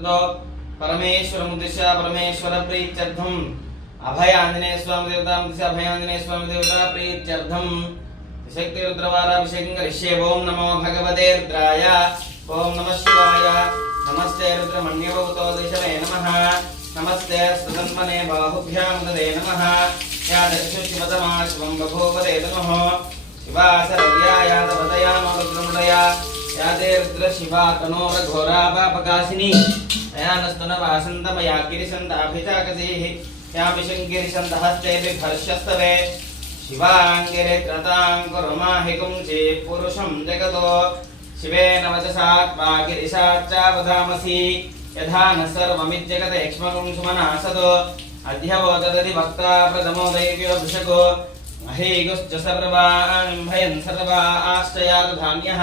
ततो परमेश्वरमुद्दिश्य, परमेश्वरप्रीत्यर्थम्। अभयाञ्जने स्वामिदेवतां दिश अभयाञ्जने स्वामिदेवता प्रीत्यर्थम् शक्तिरुद्रवाराभिषेकं करिष्ये, ॐ नमो भगवते रुद्राय। ॐ नमः शिवाय। नमस्ते रुद्रमण्यभूतो दिशवे नमः। नमस्ते स्वतन्मने बाहुभ्यां ददे नमः। या दक्षुशिवतमा शिवं बभूवदे नमः। शिवा सरव्याय रुद्र शिवा तनोर घोराभापकाशिनी दयानस्तनवासन्तमयागिरिसन्दाभिचाकसेः यामिशङ्गिरिसन्दहस्तेऽपि भर्षस्तवे शिवाङ्गिरे क्रताङ्कुरुमाहिकुंसे पुरुषं जगतो। शिवेन वचसात्मा गिरिशाच्चावधामसि यथा न सर्वमिज्जगते क्ष्मकुंसुमनासदो अध्यवो ददति भक्ता प्रथमो दैव्यो भृशको महेगुश्च सर्वान् भयं सर्वा आश्चयात् धान्यः।